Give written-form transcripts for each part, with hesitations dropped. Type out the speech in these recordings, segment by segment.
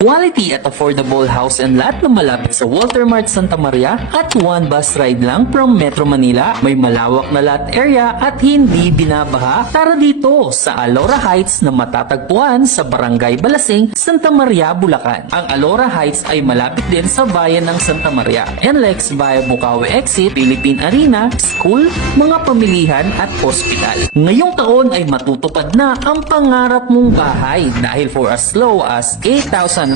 Quality at affordable house and lot na malapit sa Walter Mart Santa Maria at one bus ride lang from Metro Manila. May malawak na lot area at hindi binabaha. Tara dito sa Alora Heights na matatagpuan sa Barangay Balasing, Santa Maria, Bulacan. Ang Alora Heights ay malapit din sa bayan ng Santa Maria. NLEX via Bukawi Exit, Philippine Arena, school, mga pamilihan at hospital. Ngayong taon ay matutupad na ang pangarap mong bahay dahil for as low as 8,500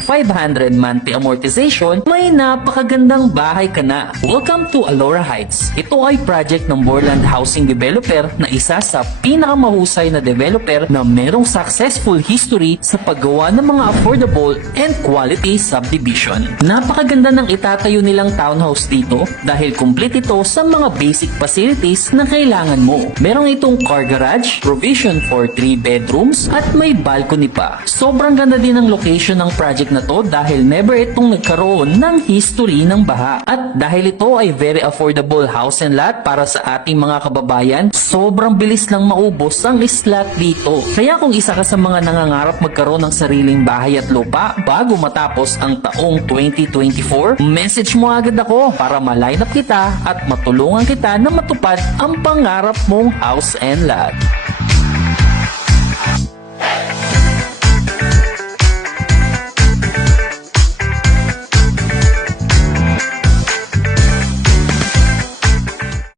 monthly amortization, may napakagandang bahay ka na. Welcome to Alora Heights. Ito ay project ng Borland Housing Developer na isa sa pinakamahusay na developer na merong successful history sa paggawa ng mga affordable and quality subdivision. Napakaganda ng itatayo nilang townhouse dito dahil complete ito sa mga basic facilities na kailangan mo. Merong itong car garage, provision for 3 bedrooms at may balcony pa. Sobrang ganda din ang location ng project na to dahil never itong nagkaroon ng history ng baha. At dahil ito ay very affordable house and lot para sa ating mga kababayan, sobrang bilis lang maubos ang slot dito. Kaya kung isa ka sa mga nangangarap magkaroon ng sariling bahay at lupa bago matapos ang taong 2024, message mo agad ako para ma-line up kita at matulungan kita na matupad ang pangarap mong house and lot.